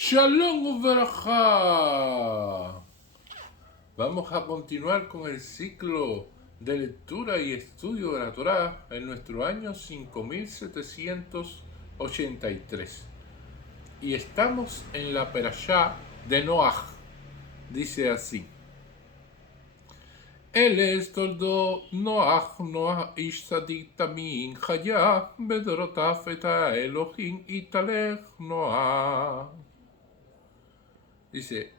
Shalom Uberajá. Vamos a continuar con el ciclo de lectura y estudio de la Torá en nuestro año 5783. Y estamos en la Perashá de Noaj. Dice así: Él es toldo Noach ish tzadik tamin chaya bedorotav et Elohim italech Noach. Dice,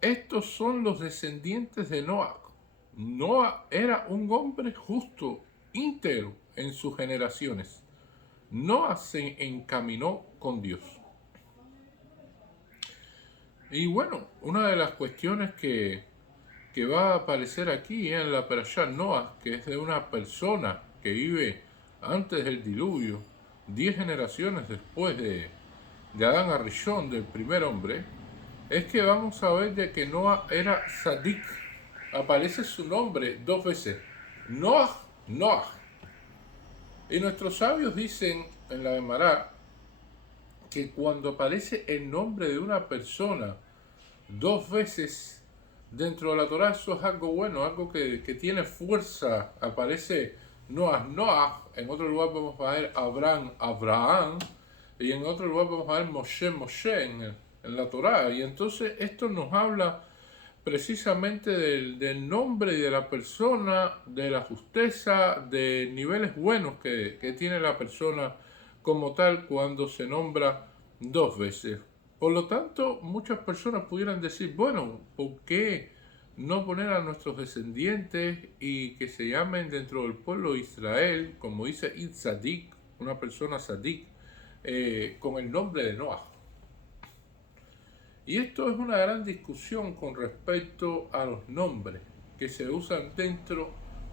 estos son los descendientes de Noah. Noah era un hombre justo, íntegro en sus generaciones. Noah se encaminó con Dios. Y bueno, una de las cuestiones que va a aparecer aquí en la Perashá Noah, que es de una persona que vive antes del diluvio, 10 generaciones después de Adán Arishon, del primer hombre, es que vamos a ver de que Noah era Sadik. Aparece su nombre 2 veces. Noah, Noah. Y nuestros sabios dicen en la Gemara que cuando aparece el nombre de una persona 2 veces dentro de la Torah, eso es algo bueno, algo que tiene fuerza. Aparece Noah, Noah. En otro lugar vamos a ver Abraham, Abraham. Y en otro lugar vamos a ver Moshe, Moshe en la Torá. Y entonces esto nos habla precisamente del nombre y de la persona, de la justeza, de niveles buenos que tiene la persona como tal cuando se nombra 2 veces. Por lo tanto, muchas personas pudieran decir, bueno, ¿por qué no poner a nuestros descendientes y que se llamen dentro del pueblo de Israel, como dice Itzadik, una persona Sadik, con el nombre de Noah? Y esto es una gran discusión con respecto a los nombres que se usan dentro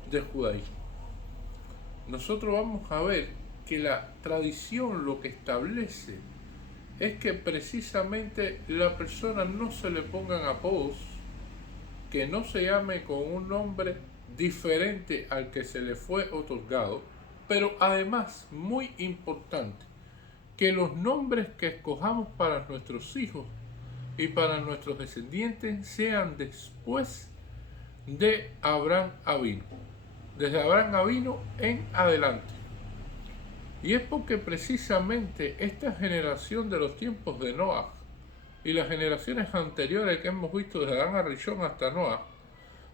del judaísmo. Nosotros vamos a ver que la tradición lo que establece es que precisamente la persona no se le pongan apodos, que no se llame con un nombre diferente al que se le fue otorgado, pero además, muy importante, que los nombres que escojamos para nuestros hijos y para nuestros descendientes sean después de Abraham Avino, desde Abraham Avino en adelante. Y es porque precisamente esta generación de los tiempos de Noah y las generaciones anteriores que hemos visto desde Adán Arishon hasta Noah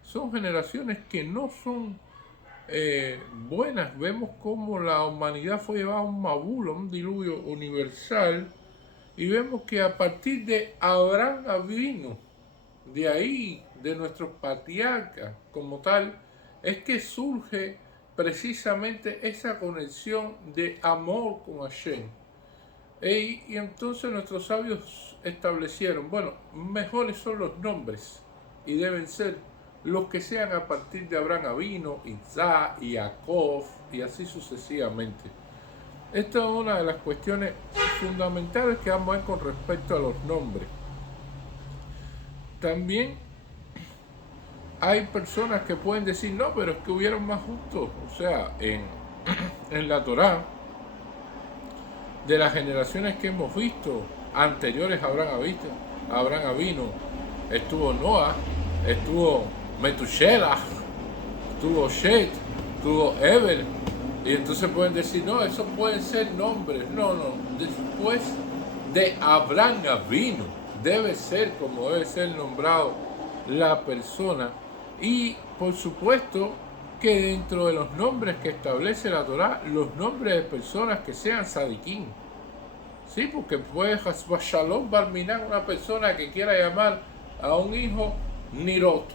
son generaciones que no son buenas. Vemos cómo la humanidad fue llevada a un mabul, a un diluvio universal. Y vemos que a partir de Abraham Avino, de ahí, de nuestros patriarcas como tal, es que surge precisamente esa conexión de amor con Hashem. Y entonces nuestros sabios establecieron, bueno, mejores son los nombres y deben ser los que sean a partir de Abraham Avino, Isaac, Jacob y así sucesivamente. Esta es una de las cuestiones fundamentales que vamos a ver con respecto a los nombres. También hay personas que pueden decir, no, pero es que hubieron más justos. O sea, en la Torá, de las generaciones que hemos visto, anteriores a Abraham Avino, estuvo Noah, estuvo Metushelach, estuvo Shet, estuvo Eber. Y entonces pueden decir, no, esos pueden ser nombres. No, después de Abraham Avino debe ser como debe ser nombrado la persona. Y por supuesto que dentro de los nombres que establece la Torá, los nombres de personas que sean sadiquín. Sí, porque puede Shalom Barminan, una persona que quiera llamar a un hijo Nirot.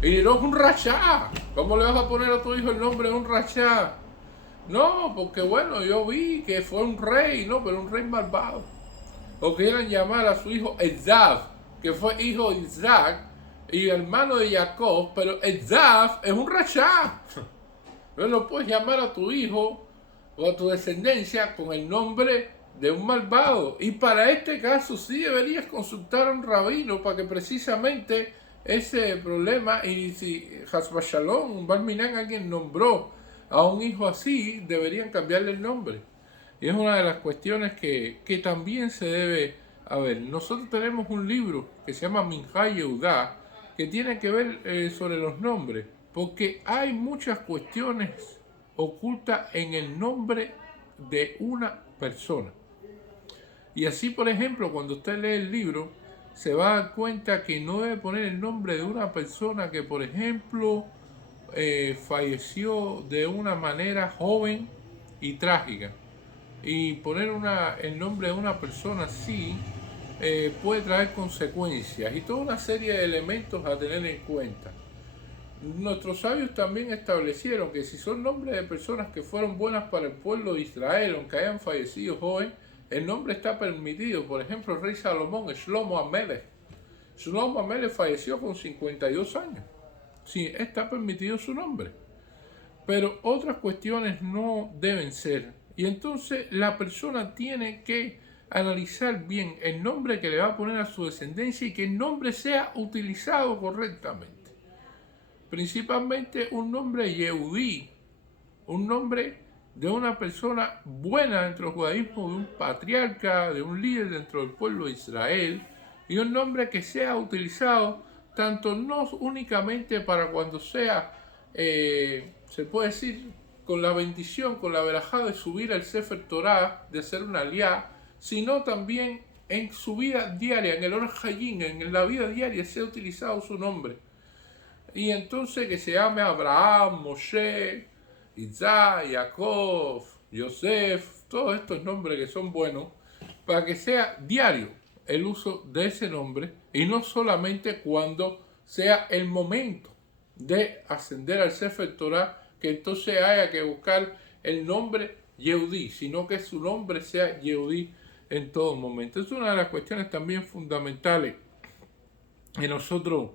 Y Nirot es un rachá. ¿Cómo le vas a poner a tu hijo el nombre de un rachá? No, porque bueno, yo vi que fue un rey, no, pero un rey malvado. O quieran llamar a su hijo Esav, que fue hijo de Isaac y hermano de Jacob, pero Esav es un rachá. No puedes llamar a tu hijo o a tu descendencia con el nombre de un malvado. Y para este caso sí deberías consultar a un rabino para que precisamente ese problema, y si Hasbashalom, un Barminan, alguien nombró a un hijo así, deberían cambiarle el nombre. Y es una de las cuestiones que también se debe A ver, nosotros tenemos un libro que se llama Minhaj Yehudá, que tiene que ver sobre los nombres, porque hay muchas cuestiones ocultas en el nombre de una persona. Y así, por ejemplo, cuando usted lee el libro, se va a dar cuenta que no debe poner el nombre de una persona que, por ejemplo, falleció de una manera joven y trágica. Y poner el nombre de una persona así puede traer consecuencias y toda una serie de elementos a tener en cuenta. Nuestros sabios también establecieron que si son nombres de personas que fueron buenas para el pueblo de Israel, aunque hayan fallecido joven, el nombre está permitido. Por ejemplo, el rey Salomón, Shlomo Amelech. Shlomo Amelech falleció con 52 años. Sí, está permitido su nombre. Pero otras cuestiones no deben ser. Y entonces la persona tiene que analizar bien el nombre que le va a poner a su descendencia y que el nombre sea utilizado correctamente. Principalmente un nombre Yehudí, un nombre de una persona buena dentro del judaísmo, de un patriarca, de un líder dentro del pueblo de Israel, y un nombre que sea utilizado tanto no únicamente para cuando sea, se puede decir, con la bendición, con la verajá de subir al Sefer Torah, de hacer una aliyá, sino también en su vida diaria, en el Or Hayim, en la vida diaria, sea utilizado su nombre. Y entonces que se llame Abraham, Moshe, Isaac, Jacob, Yosef, todos estos nombres que son buenos, para que sea diario el uso de ese nombre y no solamente cuando sea el momento de ascender al Sefer Torah, que entonces haya que buscar el nombre Yehudí, sino que su nombre sea Yehudí en todo momento. Es una de las cuestiones también fundamentales que nosotros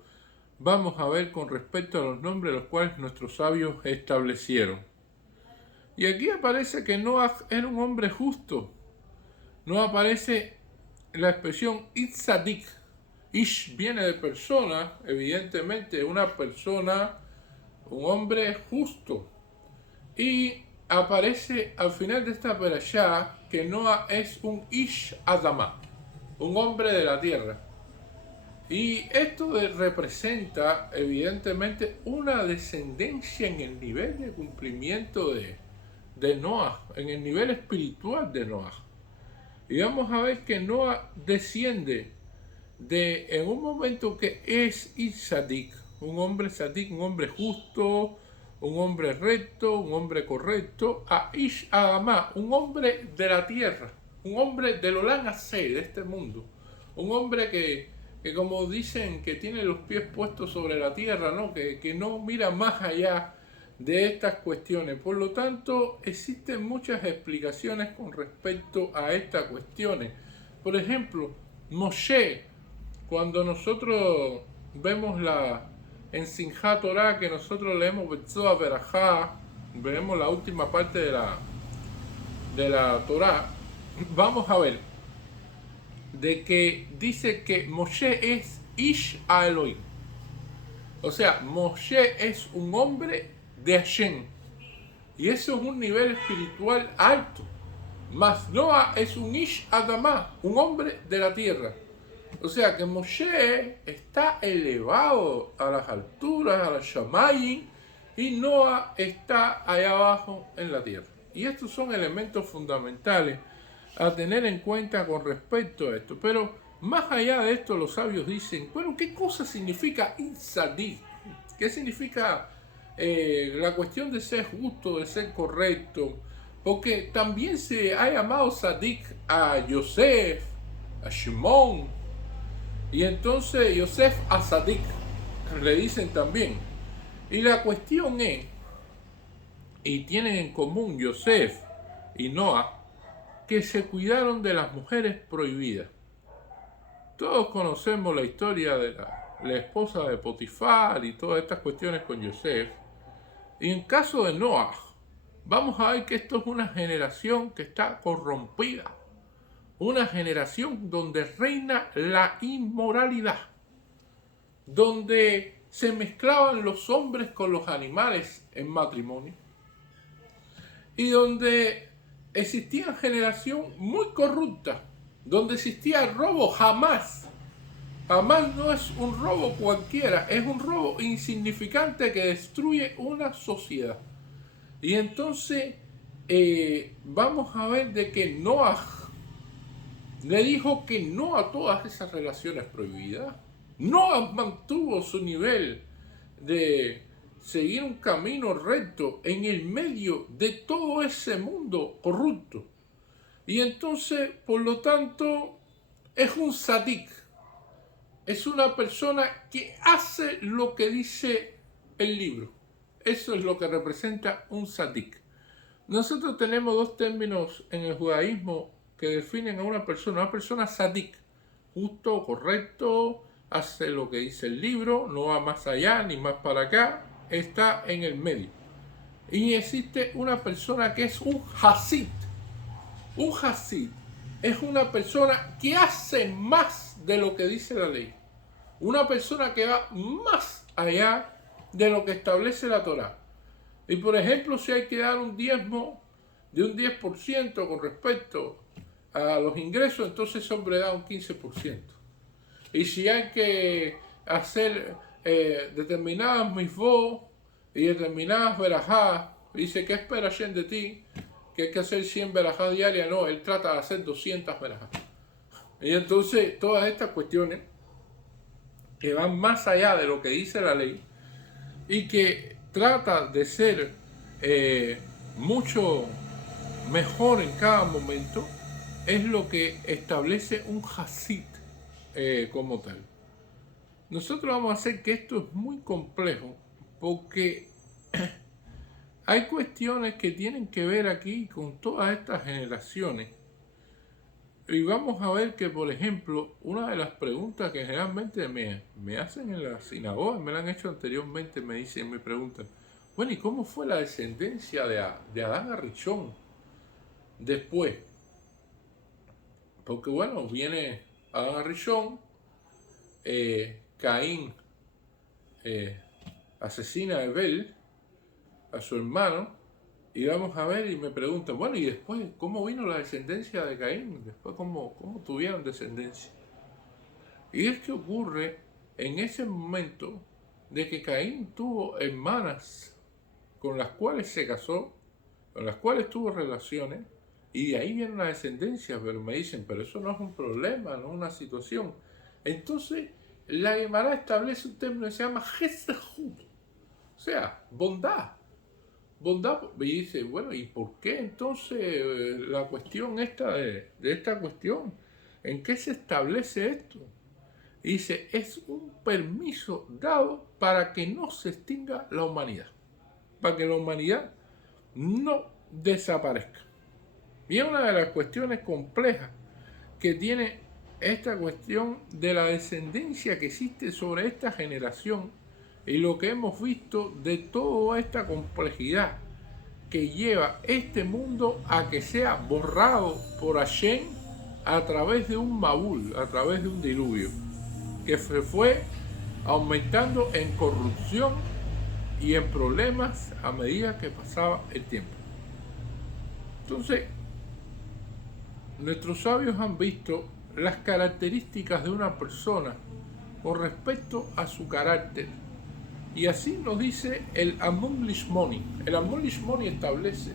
vamos a ver con respecto a los nombres los cuales nuestros sabios establecieron. Y aquí aparece que Noah era un hombre justo. No aparece la expresión Itzadik. Ish viene de persona, evidentemente, una persona, un hombre justo. Y aparece al final de esta perashá que Noah es un Ish Adama, un hombre de la tierra. Y esto representa evidentemente una descendencia en el nivel de cumplimiento de Noah, en el nivel espiritual de Noah. Y vamos a ver que Noah desciende en un momento que es Isadik, un hombre sadik, un hombre justo, un hombre recto, un hombre correcto, a Ish Adamá, un hombre de la tierra, un hombre del Olam Hazé, de este mundo, un hombre que como dicen, que tiene los pies puestos sobre la tierra, ¿no? Que no mira más allá de estas cuestiones. Por lo tanto, existen muchas explicaciones con respecto a estas cuestiones. Por ejemplo, Moshe, cuando nosotros vemos en Simchat Torah, que nosotros leemos Betzoa Berajá, vemos la última parte de la Torah, vamos a ver de que dice que Moshe es Ish a Elohim. O sea, Moshe es un hombre de Hashem. Y eso es un nivel espiritual alto. Mas Noah es un Ish Adamá, un hombre de la tierra. O sea que Moshe está elevado a las alturas, a la Shamayim, y Noah está allá abajo en la tierra. Y estos son elementos fundamentales a tener en cuenta con respecto a esto. Pero más allá de esto, los sabios dicen, bueno, ¿qué cosa significa Itzadik? ¿Qué significa la cuestión de ser justo, de ser correcto? Porque también se ha llamado Sadik a Yosef, a Shimón, y entonces Yosef a Sadik, le dicen también. Y la cuestión es, y tienen en común Yosef y Noah, que se cuidaron de las mujeres prohibidas. Todos conocemos la historia de la esposa de Potifar y todas estas cuestiones con Yosef. Y en caso de Noah, vamos a ver que esto es una generación que está corrompida. Una generación donde reina la inmoralidad. Donde se mezclaban los hombres con los animales en matrimonio. Y donde existía una generación muy corrupta, donde existía el robo, jamás. Jamás no es un robo cualquiera, es un robo insignificante que destruye una sociedad. Y entonces vamos a ver de que Noah le dijo que no a todas esas relaciones prohibidas. Noah mantuvo su nivel de seguir un camino recto en el medio de todo ese mundo corrupto. Y entonces, por lo tanto, es un sadik. Es una persona que hace lo que dice el libro. Eso es lo que representa un sadik. Nosotros tenemos dos términos en el judaísmo que definen a una persona sadik, justo, correcto, hace lo que dice el libro, no va más allá ni más para acá, está en el medio. Y existe una persona que es un hasid. Un hasid es una persona que hace más de lo que dice la ley. Una persona que va más allá de lo que establece la Torá. Y por ejemplo, si hay que dar un diezmo de un 10% con respecto a los ingresos, entonces ese hombre da un 15%. Y si hay que hacer determinadas misvot y determinadas verajá, dice, ¿qué espera Hashem de ti? Que hay que hacer 100 verajá diarias. No, él trata de hacer 200 verajá. Y entonces todas estas cuestiones que van más allá de lo que dice la ley y que trata de ser mucho mejor en cada momento, es lo que establece un hasid como tal. Nosotros vamos a hacer que esto es muy complejo porque hay cuestiones que tienen que ver aquí con todas estas generaciones. Y vamos a ver que, por ejemplo, una de las preguntas que generalmente me hacen en la sinagoga, me la han hecho anteriormente, me preguntan, bueno, ¿y cómo fue la descendencia de Adán a Rishon después? Porque bueno, viene Adán a Rishon, Caín asesina a Abel, a su hermano, y vamos a ver y me preguntan, bueno, ¿y después cómo vino la descendencia de Caín? Después, ¿cómo tuvieron descendencia? Y es que ocurre en ese momento de que Caín tuvo hermanas con las cuales se casó, con las cuales tuvo relaciones, y de ahí viene la descendencia, pero me dicen, pero eso no es un problema, no es una situación. Entonces, la Gemara establece un término que se llama Gesehut, o sea, bondad. Bondad, y dice, bueno, ¿y por qué entonces la cuestión esta de esta cuestión? ¿En qué se establece esto? Y dice, es un permiso dado para que no se extinga la humanidad, para que la humanidad no desaparezca. Y es una de las cuestiones complejas que tiene esta cuestión de la descendencia que existe sobre esta generación y lo que hemos visto de toda esta complejidad que lleva este mundo a que sea borrado por Hashem a través de un Mabul, a través de un diluvio, que se fue aumentando en corrupción y en problemas a medida que pasaba el tiempo. Entonces, nuestros sabios han visto las características de una persona con respecto a su carácter. Y así nos dice el Amun Lishmoni. El Amun Lishmoni establece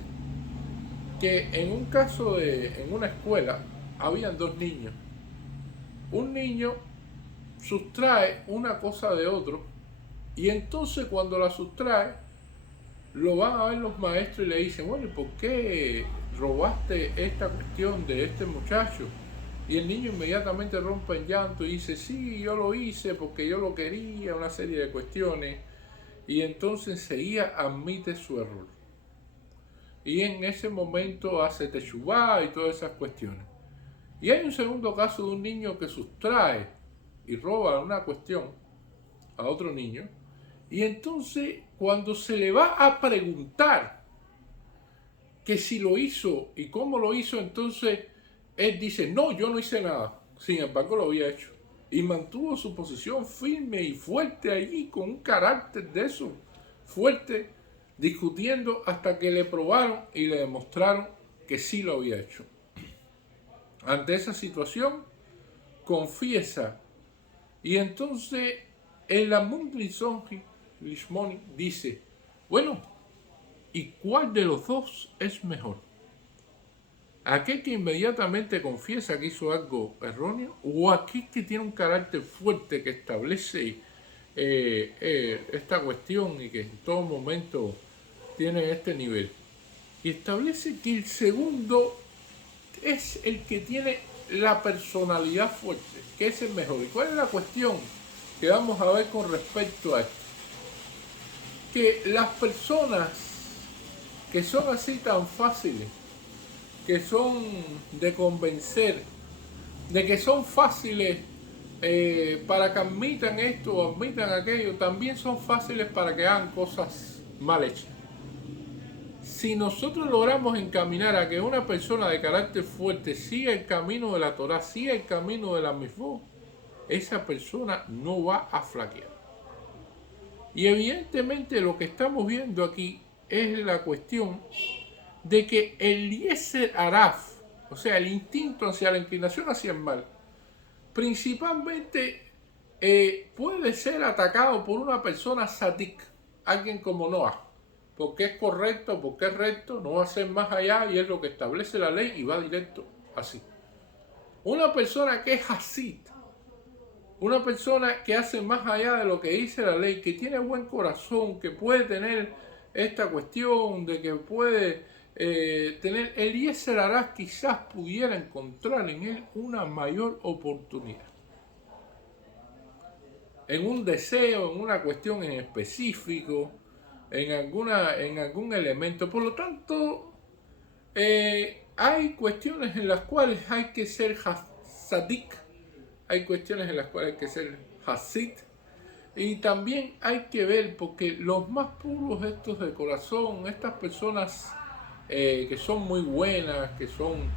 que en un caso en una escuela, habían dos niños. Un niño sustrae una cosa de otro y entonces cuando la sustrae, lo van a ver los maestros y le dicen, bueno, ¿y por qué robaste esta cuestión de este muchacho? Y el niño inmediatamente rompe en llanto y dice, sí, yo lo hice porque yo lo quería, una serie de cuestiones. Y entonces enseguida admite su error. Y en ese momento hace teshuvá y todas esas cuestiones. Y hay un segundo caso de un niño que sustrae y roba una cuestión a otro niño. Y entonces cuando se le va a preguntar que si lo hizo y cómo lo hizo, entonces él dice, no, yo no hice nada. Sin embargo, lo había hecho. Y mantuvo su posición firme y fuerte allí, con un carácter de eso, fuerte, discutiendo hasta que le probaron y le demostraron que sí lo había hecho. ante esa situación, confiesa. Y entonces el Amun Lishmoni dice, bueno, ¿y cuál de los dos es mejor? ¿Aquel que inmediatamente confiesa que hizo algo erróneo o aquel que tiene un carácter fuerte que establece esta cuestión y que en todo momento tiene este nivel? Y establece que el segundo es el que tiene la personalidad fuerte, que es el mejor. ¿Y cuál es la cuestión que vamos a ver con respecto a esto? Que las personas que son así tan fáciles, que son de convencer, de que son fáciles para que admitan esto o admitan aquello, también son fáciles para que hagan cosas mal hechas. Si nosotros logramos encaminar a que una persona de carácter fuerte siga el camino de la Torah, siga el camino de la Mitzvot, esa persona no va a flaquear. Y evidentemente lo que estamos viendo aquí es la cuestión de que el Yetzer Araf, o sea, el instinto hacia la inclinación hacia el mal, principalmente puede ser atacado por una persona sadik, alguien como Noah, porque es correcto, porque es recto, no va a ser más allá y es lo que establece la ley y va directo así. Una persona que es hasid, una persona que hace más allá de lo que dice la ley, que tiene buen corazón, que puede tener esta cuestión de que puede tener el Yetzer Hara, quizás pudiera encontrar en él una mayor oportunidad. En un deseo, en una cuestión en específico, en algún elemento. Por lo tanto, hay cuestiones en las cuales hay que ser sadik, hay cuestiones en las cuales hay que ser hasid, y también hay que ver, porque los más puros estos de corazón, estas personas que son muy buenas, que son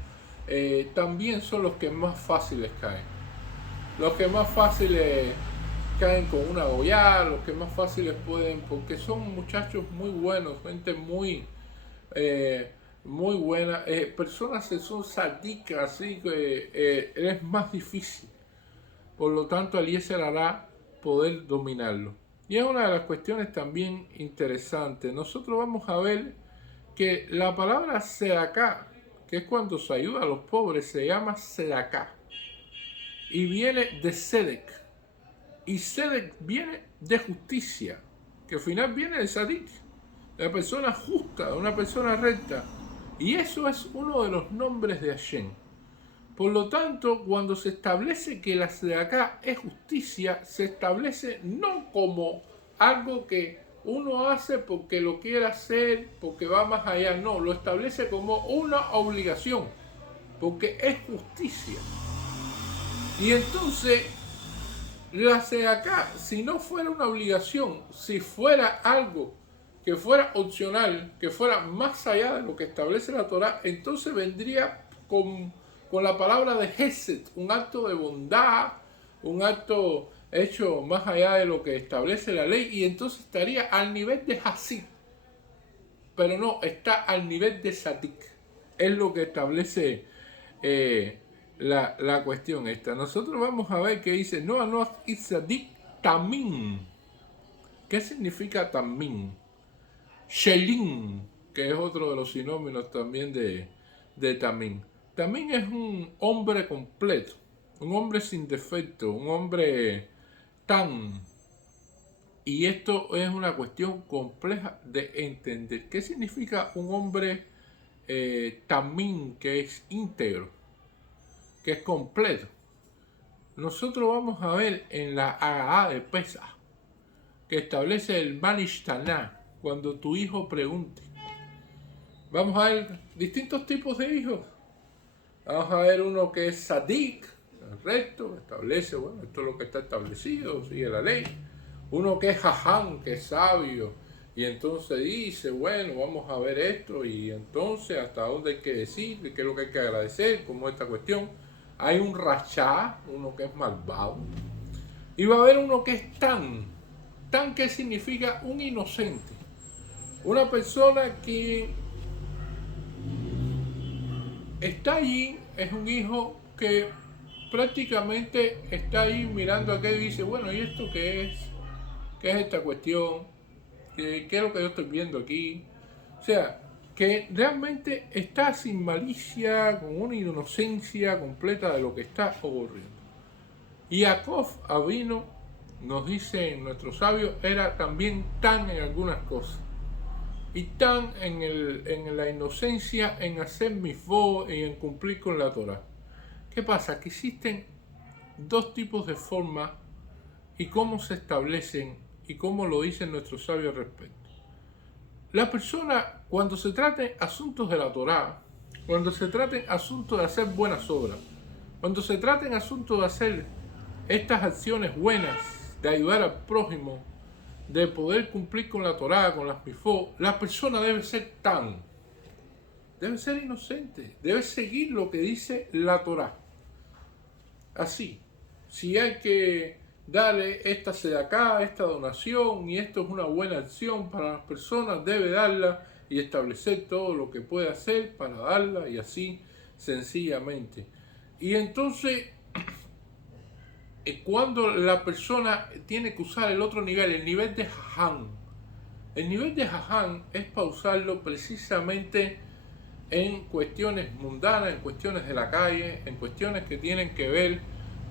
también son los que más fáciles caen. Los que más fáciles caen con una goya, los que más fáciles pueden, porque son muchachos muy buenos, gente muy buena, personas que son sadicas, así que es más difícil. Por lo tanto, al Yetzer Hara poder dominarlo. Y es una de las cuestiones también interesantes. Nosotros vamos a ver que la palabra Sedaká, que es cuando se ayuda a los pobres, se llama Sedaká. Y viene de Sedek. Y Sedek viene de justicia, que al final viene de Sadik, de la persona justa, de una persona recta. Y eso es uno de los nombres de Hashem. Por lo tanto, cuando se establece que la Sedaká es justicia, se establece no como algo que uno hace porque lo quiere hacer, porque va más allá, no, lo establece como una obligación, porque es justicia. Y entonces, la Sedaká, si no fuera una obligación, si fuera algo que fuera opcional, que fuera más allá de lo que establece la Torah, entonces vendría con la palabra de Hesed, un acto de bondad, un acto hecho más allá de lo que establece la ley, y entonces estaría al nivel de Hasid, pero no, está al nivel de Sadik, es lo que establece la cuestión esta. Nosotros vamos a ver que dice Noah y Sadik Tamim. ¿Qué significa Tamim? Shelim, que es otro de los sinónimos también de Tamim. También es un hombre completo, un hombre sin defecto, un hombre tan. Y esto es una cuestión compleja de entender. ¿Qué significa un hombre tamín, que es íntegro, que es completo? Nosotros vamos a ver en la Agahá de Pesach, que establece el Manishtaná, cuando tu hijo pregunte. Vamos a ver distintos tipos de hijos. Vamos a ver uno que es sadik, recto, establece, bueno, esto es lo que está establecido, sigue la ley. Uno que es jaján, que es sabio, y entonces dice, bueno, vamos a ver esto, y entonces hasta dónde hay que decir, qué es lo que hay que agradecer, como esta cuestión. Hay un rachá, uno que es malvado, y va a haber uno que es tan que significa un inocente, una persona que está allí, es un hijo que prácticamente está ahí mirando aquello y dice, bueno, ¿y esto qué es? ¿Qué es esta cuestión? ¿Qué es lo que yo estoy viendo aquí? O sea, que realmente está sin malicia, con una inocencia completa de lo que está ocurriendo. Y Jacob Avino, nos dicen nuestros sabios, era también tan en algunas cosas. Y tan en la inocencia, en hacer mitzvot y en cumplir con la Torah. ¿Qué pasa? Que existen dos tipos de formas y cómo se establecen y cómo lo dicen nuestros sabios al respecto. La persona, cuando se traten asuntos de la Torá, cuando se traten asuntos de hacer buenas obras, cuando se traten asuntos de hacer estas acciones buenas, de ayudar al prójimo, de poder cumplir con la Torá, con las mitzvot, la persona debe ser debe ser inocente, debe seguir lo que dice la Torá. Así, si hay que darle esta sedacá, esta donación, y esto es una buena acción para las personas, debe darla y establecer todo lo que puede hacer para darla, y así sencillamente. Y entonces, cuando la persona tiene que usar el otro nivel, el nivel de jaján, el nivel de jaján es para usarlo precisamente en cuestiones mundanas, en cuestiones de la calle, en cuestiones que tienen que ver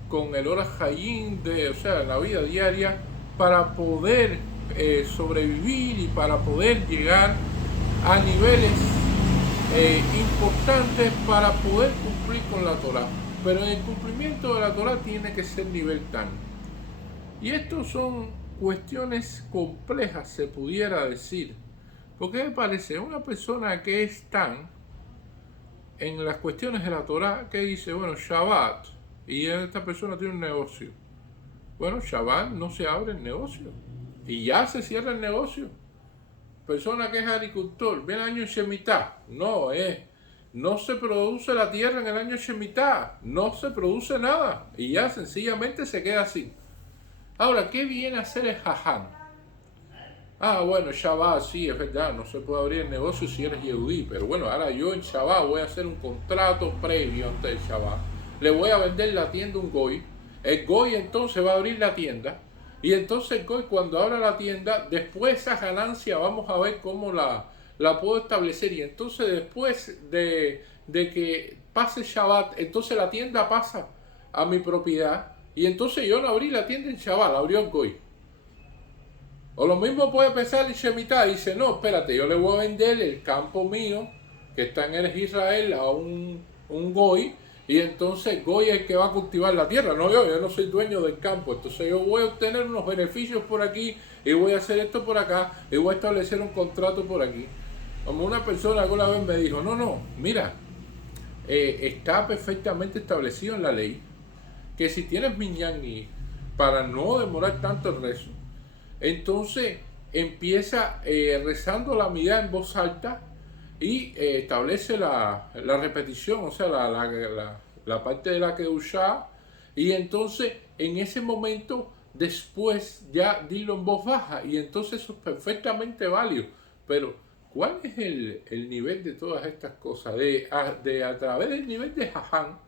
con el Orah Hayim, o sea, la vida diaria, para poder sobrevivir y para poder llegar a niveles importantes para poder cumplir con la Torah. Pero el cumplimiento de la Torah tiene que ser nivel tan. Y estos son cuestiones complejas, se pudiera decir. Porque me parece, una persona que es tan en las cuestiones de la Torah, que dice, bueno, Shabbat, y esta persona tiene un negocio. Bueno, Shabbat no se abre el negocio. Y ya se cierra el negocio. Persona que es agricultor, viene el año Shemitah. No se produce la tierra en el año Shemitah. No se produce nada. Y ya sencillamente se queda así. Ahora, ¿qué viene a hacer el jaján? Bueno, Shabbat, sí, es verdad, no se puede abrir el negocio si eres Yehudí, pero bueno, ahora yo en Shabbat voy a hacer un contrato previo antes del Shabbat. Le voy a vender la tienda a un goy. El goy entonces va a abrir la tienda. Y entonces el goy, cuando abra la tienda, después esa ganancia vamos a ver cómo la puedo establecer. Y entonces después de que pase Shabbat, entonces la tienda pasa a mi propiedad. Y entonces yo no abrí la tienda en Shabbat, la abrió el goy. O lo mismo puede pensar el Shemitah, dice, no, espérate, yo le voy a vender el campo mío, que está en Eretz Israel, a un goy, y entonces goy es el que va a cultivar la tierra, no yo no soy dueño del campo, entonces yo voy a obtener unos beneficios por aquí, y voy a hacer esto por acá, y voy a establecer un contrato por aquí. Como una persona alguna vez me dijo, no, mira, está perfectamente establecido en la ley, que si tienes minyan y para no demorar tanto el rezo, entonces empieza rezando la midá en voz alta y establece la repetición, o sea, la parte de la Kedushá, y entonces en ese momento después ya dilo en voz baja, y entonces eso es perfectamente válido. Pero ¿cuál es el nivel de todas estas cosas? A través del nivel de jaján,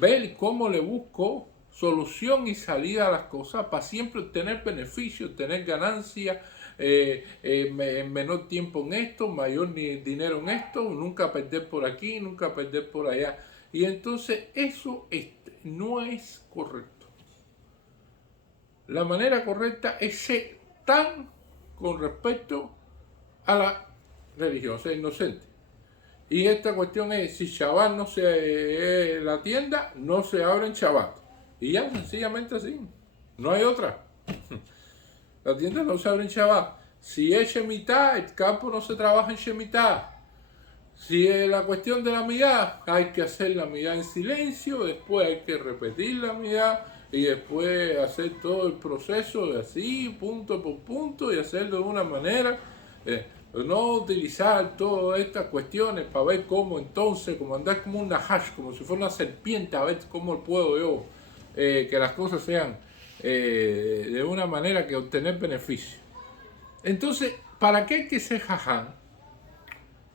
ver cómo le busco solución y salida a las cosas para siempre obtener beneficios, tener ganancia, en menor tiempo en esto, mayor dinero en esto, nunca perder por aquí, nunca perder por allá. Y entonces eso no es correcto. La manera correcta es ser tan con respecto a la religión, ser inocente. Y esta cuestión es, si Shabbat no se la tienda, no se abre en Shabbat. Y ya, sencillamente así. No hay otra. La tienda no se abre en Shabbat. Si es Shemitah, el campo no se trabaja en Shemitah. Si es la cuestión de la midá, hay que hacer la midá en silencio, después hay que repetir la midá y después hacer todo el proceso de así, punto por punto, y hacerlo de una manera. No utilizar todas estas cuestiones para ver cómo entonces, como andar como un nahash, como si fuera una serpiente, a ver cómo puedo yo que las cosas sean de una manera que obtener beneficio. Entonces, ¿para qué hay que ser jaján?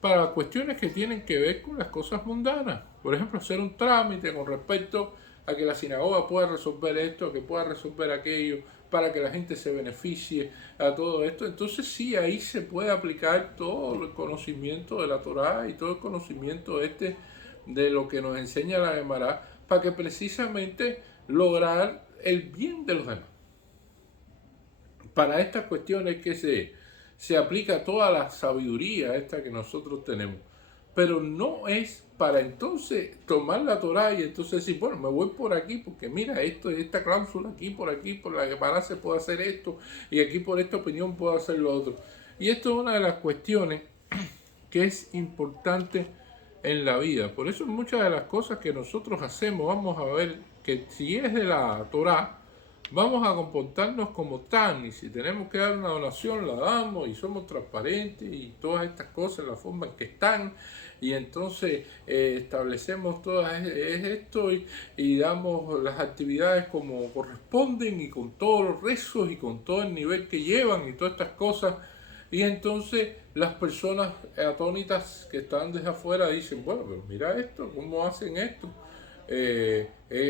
para cuestiones que tienen que ver con las cosas mundanas. Por ejemplo, hacer un trámite con respecto a que la sinagoga pueda resolver esto, a que pueda resolver aquello, para que la gente se beneficie a todo esto. Entonces sí, ahí se puede aplicar todo el conocimiento de la Torá y todo el conocimiento de lo que nos enseña la Gemara, para que precisamente lograr el bien de los demás. Para estas cuestiones que se aplica toda la sabiduría esta que nosotros tenemos. Pero no es para entonces tomar la Torá y entonces decir, bueno, me voy por aquí porque mira esto, esta cláusula aquí, por la Gemara se puede hacer esto y aquí por esta opinión puedo hacer lo otro. Y esto es una de las cuestiones que es importante en la vida. Por eso muchas de las cosas que nosotros hacemos, vamos a ver que si es de la Torá, vamos a comportarnos como tan, y si tenemos que dar una donación la damos y somos transparentes y todas estas cosas, la forma en que están, y entonces establecemos todo esto y damos las actividades como corresponden y con todos los rezos y con todo el nivel que llevan y todas estas cosas. Y entonces las personas atónitas que están desde afuera dicen, bueno, pero mira esto, ¿cómo hacen esto?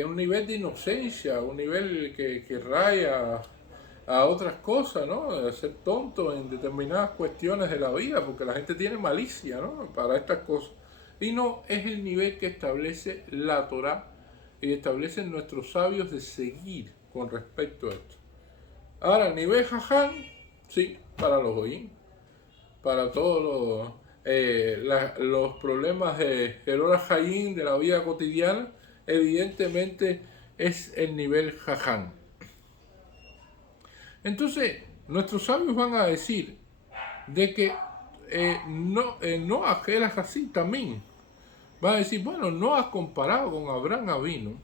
Un nivel de inocencia, un nivel que raya a otras cosas, ¿no? De ser tonto en determinadas cuestiones de la vida, porque la gente tiene malicia, ¿no? Para estas cosas. Y no es el nivel que establece la Torá y establecen nuestros sabios de seguir con respecto a esto. Ahora, el nivel jaján, sí, para los goyim, para todos los problemas de Erora Hayim de la vida cotidiana, evidentemente es el nivel jaján. Entonces, nuestros sabios van a decir de que Noah era así también. Van a decir, bueno, Noah comparado con Abraham Avinu,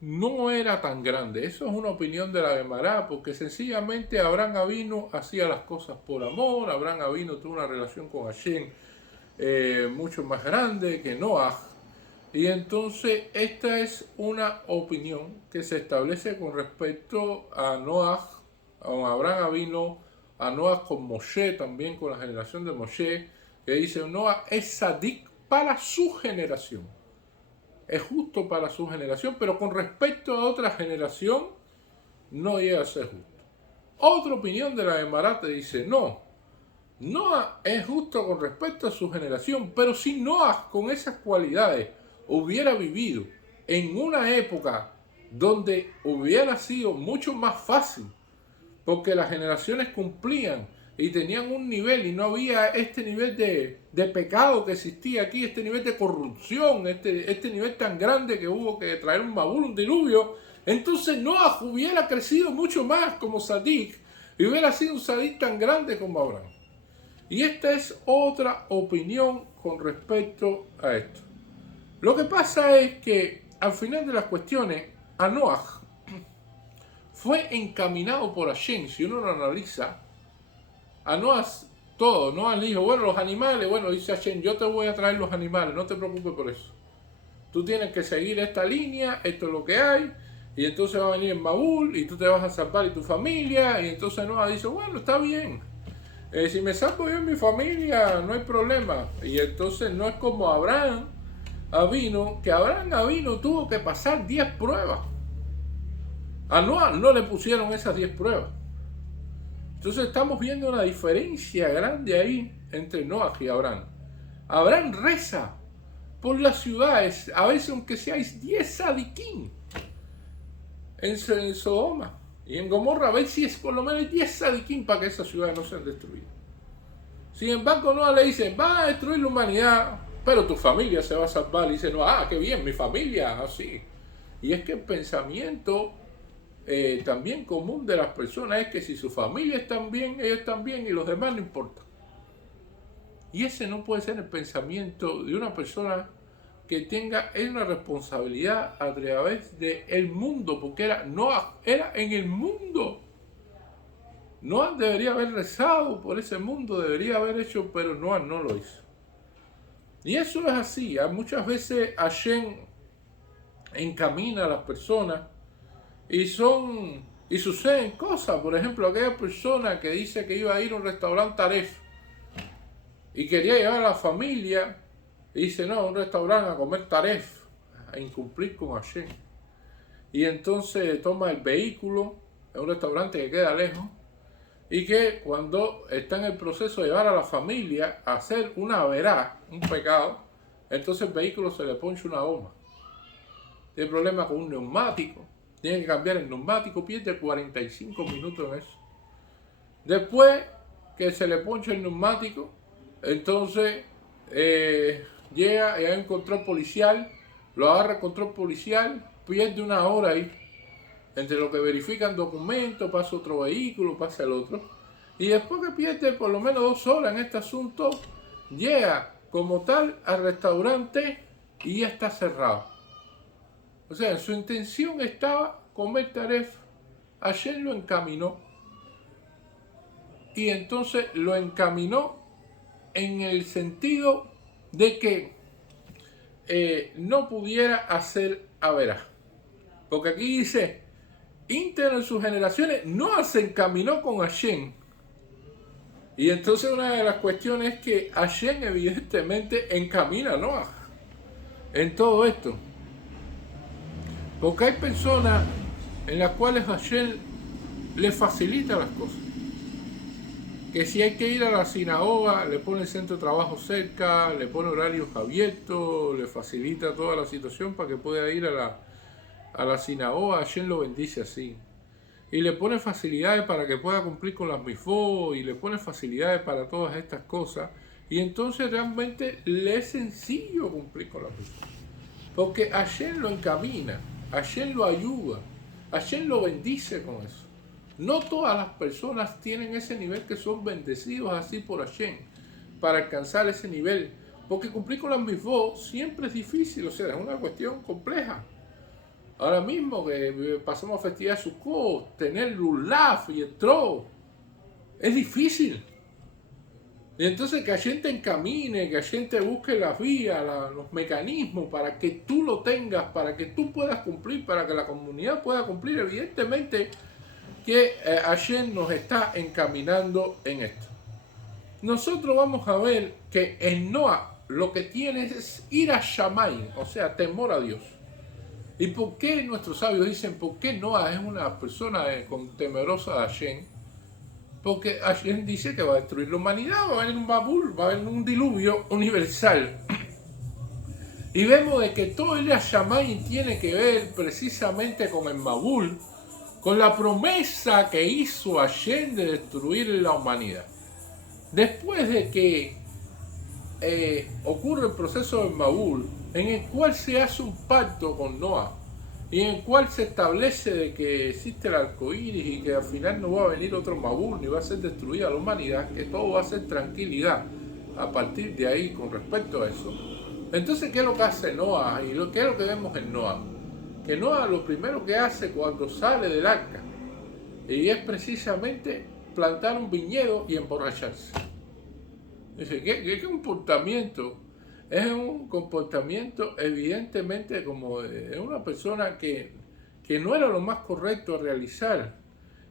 no era tan grande. Eso es una opinión de la Gemara, porque sencillamente Abraham Avinu hacía las cosas por amor. Abraham Avinu tuvo una relación con Hashem mucho más grande que Noah. Y entonces esta es una opinión que se establece con respecto a Noah, a Abraham Avinu, a Noah con Moshe, también con la generación de Moshe, que dice Noah es sadik para su generación. Es justo para su generación, pero con respecto a otra generación no llega a ser justo. Otra opinión de la Gemara te dice, no, Noah es justo con respecto a su generación, pero si Noah con esas cualidades hubiera vivido en una época donde hubiera sido mucho más fácil, porque las generaciones cumplían y tenían un nivel y no había este nivel de pecado que existía aquí, este nivel de corrupción, este nivel tan grande que hubo que traer un Mabul, un diluvio, entonces Noah hubiera crecido mucho más como Sadik y hubiera sido un Sadik tan grande como Abraham. Y esta es otra opinión con respecto a esto. Lo que pasa es que al final de las cuestiones, a Noah fue encaminado por Hashem. Si uno lo analiza, a Noah todo, Noah le dijo, bueno, los animales, bueno, dice Hashem, yo te voy a traer los animales, no te preocupes por eso. Tú tienes que seguir esta línea, esto es lo que hay, y entonces va a venir el Mabul, y tú te vas a salvar y tu familia, y entonces Noah dice, bueno, está bien. Si me salvo yo y mi familia, no hay problema. Y entonces no es como Abraham Avinu, que Abraham Avinu tuvo que pasar 10 pruebas. A Noah no le pusieron esas 10 pruebas. Entonces estamos viendo una diferencia grande ahí entre Noah y Abraham. Abraham reza por las ciudades, a veces aunque seáis 10 sadiquín en Sodoma y en Gomorra, a ver si es por lo menos 10 sadiquín para que esas ciudades no sean destruidas. Sin embargo, Noah le dice, va a destruir la humanidad, pero tu familia se va a salvar. Y dice, no, qué bien, mi familia, así. Y es que el pensamiento también común de las personas es que si su familia está bien, ellos están bien y los demás no importan. Y ese no puede ser el pensamiento de una persona que tenga una responsabilidad a través del mundo, porque Noah era en el mundo. Noah debería haber rezado por ese mundo, debería haber hecho, pero Noah no lo hizo. Y eso es así. Muchas veces Hashem encamina a las personas y suceden cosas. Por ejemplo, aquella persona que dice que iba a ir a un restaurante Taref y quería llevar a la familia, y dice, no, a un restaurante a comer taref, a incumplir con Hashem. Y entonces toma el vehículo, es un restaurante que queda lejos, y que cuando está en el proceso de llevar a la familia a hacer una verá, un pecado, entonces el vehículo se le poncha una goma. Tiene problema con un neumático, tiene que cambiar el neumático, pierde 45 minutos en eso. Después que se le poncha el neumático, entonces llega y hay un control policial, lo agarra el control policial, pierde una hora ahí, entre lo que verifican documentos, pasa otro vehículo, pasa el otro, y después que pierde por lo menos 2 horas en este asunto, llega como tal al restaurante y ya está cerrado. O sea, su intención estaba comer taref, ayer lo encaminó, y entonces lo encaminó en el sentido de que no pudiera hacer averá. Porque aquí dice, íntegro en sus generaciones, no se encaminó con Hashem. Y entonces una de las cuestiones es que Hashem evidentemente encamina a Noah en todo esto. Porque hay personas en las cuales Hashem le facilita las cosas. Que si hay que ir a la sinagoga, le pone el centro de trabajo cerca, le pone horarios abiertos, le facilita toda la situación para que pueda ir a la sinagoga. Hashem lo bendice así. Y le pone facilidades para que pueda cumplir con las mifot, y le pone facilidades para todas estas cosas. Y entonces realmente le es sencillo cumplir con las mifot. Porque Hashem lo encamina, Hashem lo ayuda, Hashem lo bendice con eso. No todas las personas tienen ese nivel que son bendecidos así por Hashem para alcanzar ese nivel. Porque cumplir con las mifot siempre es difícil, o sea, es una cuestión compleja. Ahora mismo que pasamos a festividad de Sukkot, tener Lulav y Etro, es difícil. Y entonces que Hashem te encamine, que Hashem te busque las vías, los mecanismos para que tú lo tengas, para que tú puedas cumplir, para que la comunidad pueda cumplir. Evidentemente que Hashem nos está encaminando en esto. Nosotros vamos a ver que en Noah lo que tiene es ir a Shammai, o sea, temor a Dios. ¿Y por qué nuestros sabios dicen por qué Noah es una persona temerosa de Hashem? Porque Hashem dice que va a destruir la humanidad, va a haber un babul, va a haber un diluvio universal. Y vemos de que todo el Shammai tiene que ver precisamente con el Mabul, con la promesa que hizo Hashem de destruir la humanidad. Después de que ocurre el proceso del Mabul, en el cual se hace un pacto con Noah, y en el cual se establece de que existe el arco iris y que al final no va a venir otro Mabul, ni va a ser destruida la humanidad, que todo va a ser tranquilidad a partir de ahí con respecto a eso. Entonces, ¿qué es lo que hace Noah? ¿Y qué es lo que vemos en Noah? Que Noah lo primero que hace cuando sale del arca, y es precisamente plantar un viñedo y emborracharse. Dice, ¿qué comportamiento? Es un comportamiento evidentemente como de una persona que no era lo más correcto a realizar.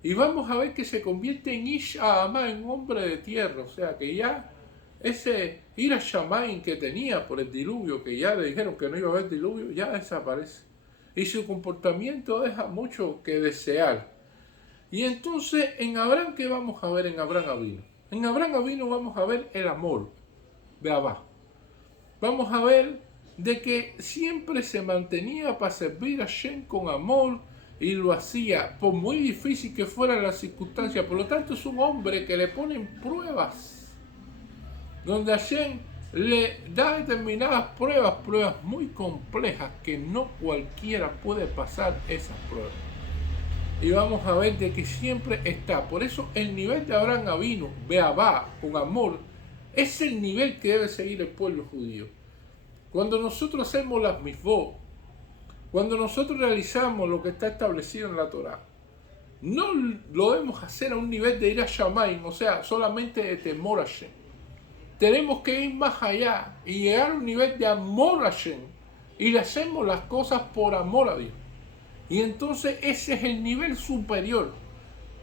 Y vamos a ver que se convierte en Ish Ha'amah, en hombre de tierra. O sea que ya ese Ira Shammai que tenía por el diluvio, que ya le dijeron que no iba a haber diluvio, ya desaparece. Y su comportamiento deja mucho que desear. Y entonces en Abraham, ¿qué vamos a ver en Abraham Avinu? En Abraham Avinu vamos a ver el amor de Abba. Vamos a ver de que siempre se mantenía para servir a Hashem con amor y lo hacía por muy difícil que fueran las circunstancias. Por lo tanto es un hombre que le ponen pruebas, donde Hashem le da determinadas pruebas muy complejas que no cualquiera puede pasar esas pruebas. Y vamos a ver de que siempre está. Por eso el nivel de Abraham Avinu, Beabá, con amor, es el nivel que debe seguir el pueblo judío. Cuando nosotros hacemos las mifot, cuando nosotros realizamos lo que está establecido en la Torá, no lo debemos hacer a un nivel de ir a Shammai, o sea, solamente de temor a Hashem. Tenemos que ir más allá y llegar a un nivel de amor a Hashem. Y le hacemos las cosas por amor a Dios. Y entonces ese es el nivel superior.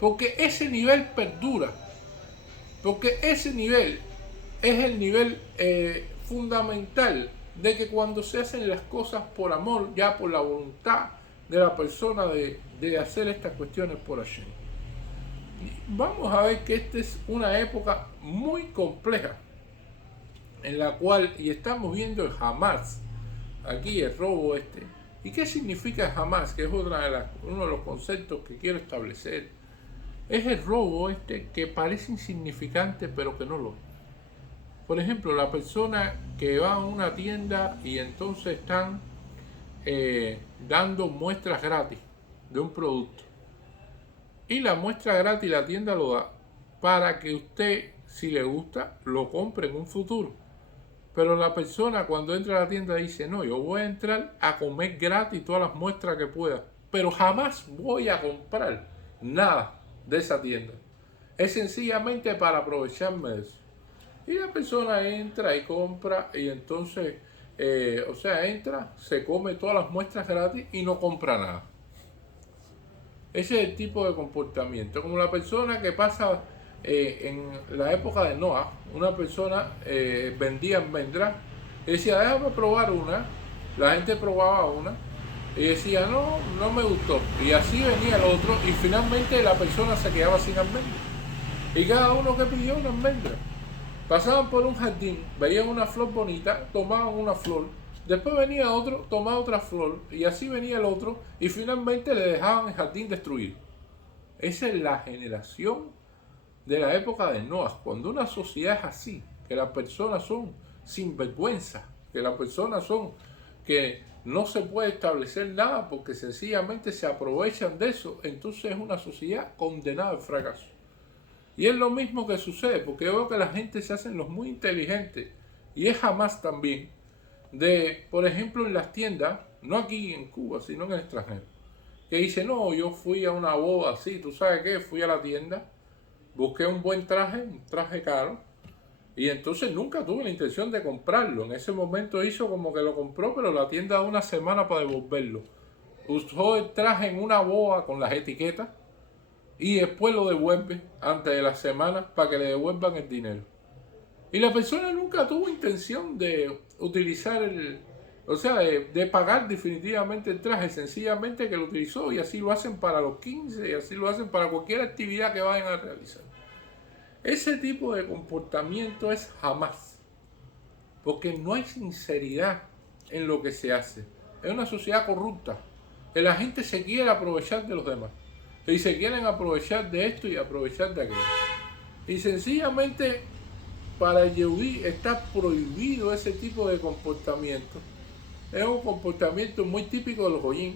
Porque ese nivel perdura. Porque ese nivel es el nivel fundamental de que cuando se hacen las cosas por amor, ya por la voluntad de la persona de hacer estas cuestiones por Hashem. Vamos a ver que esta es una época muy compleja en la cual, y estamos viendo el Hamas, aquí el robo este. ¿Y qué significa Hamas? Que es uno de los conceptos que quiero establecer. Es el robo este que parece insignificante pero que no lo es. Por ejemplo, la persona que va a una tienda y entonces están dando muestras gratis de un producto. Y la muestra gratis la tienda lo da para que usted, si le gusta, lo compre en un futuro. Pero la persona cuando entra a la tienda dice, no, yo voy a entrar a comer gratis todas las muestras que pueda, pero jamás voy a comprar nada de esa tienda. Es sencillamente para aprovecharme de eso. Y la persona entra y compra y entonces, entra, se come todas las muestras gratis y no compra nada. Ese es el tipo de comportamiento. Como la persona que pasa en la época de Noah, una persona vendía almendras y decía, déjame probar una. La gente probaba una y decía, no, no me gustó. Y así venía el otro y finalmente la persona se quedaba sin almendras. Y cada uno que pidió una almendra. Pasaban por un jardín, veían una flor bonita, tomaban una flor. Después venía otro, tomaba otra flor, y así venía el otro, y finalmente le dejaban el jardín destruido. Esa es la generación de la época de Noah. Cuando una sociedad es así, que las personas son sinvergüenza, que las personas son que no se puede establecer nada porque sencillamente se aprovechan de eso, entonces es una sociedad condenada al fracaso. Y es lo mismo que sucede, porque yo veo que la gente se hacen los muy inteligentes, y es Hamas también, de, por ejemplo, en las tiendas, no aquí en Cuba, sino en el extranjero, que dice, no, yo fui a una boda así, ¿tú sabes qué? Fui a la tienda, busqué un buen traje, un traje caro, y entonces nunca tuve la intención de comprarlo. En ese momento hizo como que lo compró, pero la tienda da una semana para devolverlo. Usó el traje en una boda con las etiquetas, y después lo devuelve antes de la semana para que le devuelvan el dinero. Y la persona nunca tuvo intención de utilizar de pagar definitivamente el traje, sencillamente que lo utilizó, y así lo hacen para los 15, y así lo hacen para cualquier actividad que vayan a realizar. Ese tipo de comportamiento es Hamas, porque no hay sinceridad en lo que se hace. Es una sociedad corrupta, que la gente se quiere aprovechar de los demás. Y se quieren aprovechar de esto y aprovechar de aquello. Y sencillamente para el Yehudí está prohibido ese tipo de comportamiento. Es un comportamiento muy típico de los goyim.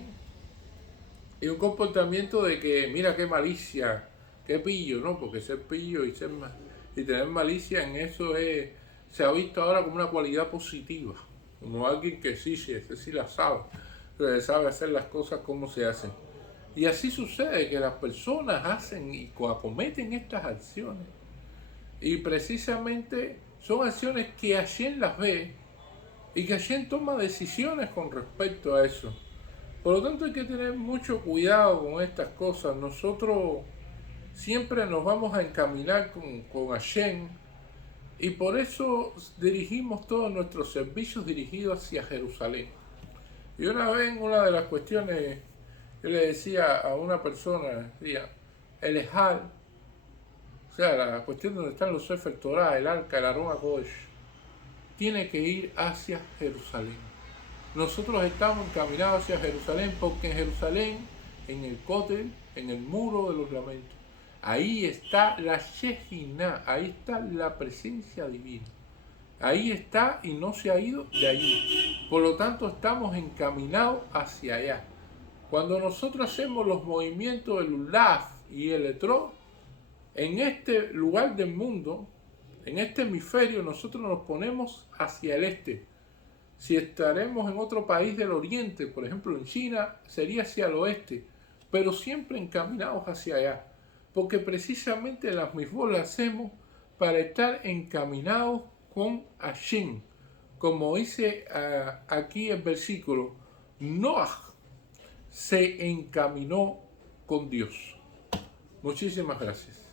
Y un comportamiento de que, mira qué malicia, qué pillo, ¿no? Porque ser pillo y tener malicia en eso se ha visto ahora como una cualidad positiva. Como alguien que sí la sabe. Que sabe hacer las cosas como se hacen. Y así sucede que las personas hacen y cometen estas acciones. Y precisamente son acciones que Hashem las ve y que Hashem toma decisiones con respecto a eso. Por lo tanto hay que tener mucho cuidado con estas cosas. Nosotros siempre nos vamos a encaminar con Hashem y por eso dirigimos todos nuestros servicios dirigidos hacia Jerusalén. Y una vez en una de las cuestiones yo le decía a una persona, decía, el Ejal, o sea, la cuestión donde están los Sefer Torah, el Arca, el Arón HaKodesh, tiene que ir hacia Jerusalén. Nosotros estamos encaminados hacia Jerusalén porque en Jerusalén, en el Kotel, en el Muro de los Lamentos, ahí está la Shejinah, ahí está la presencia divina. Ahí está y no se ha ido de allí. Por lo tanto, estamos encaminados hacia allá. Cuando nosotros hacemos los movimientos del Ulaf y el Etró, en este lugar del mundo, en este hemisferio, nosotros nos ponemos hacia el este. Si estaremos en otro país del oriente, por ejemplo en China, sería hacia el oeste, pero siempre encaminados hacia allá. Porque precisamente las mismos las hacemos para estar encaminados con Hashem. Como dice aquí el versículo, Noah se encaminó con Dios. Muchísimas gracias.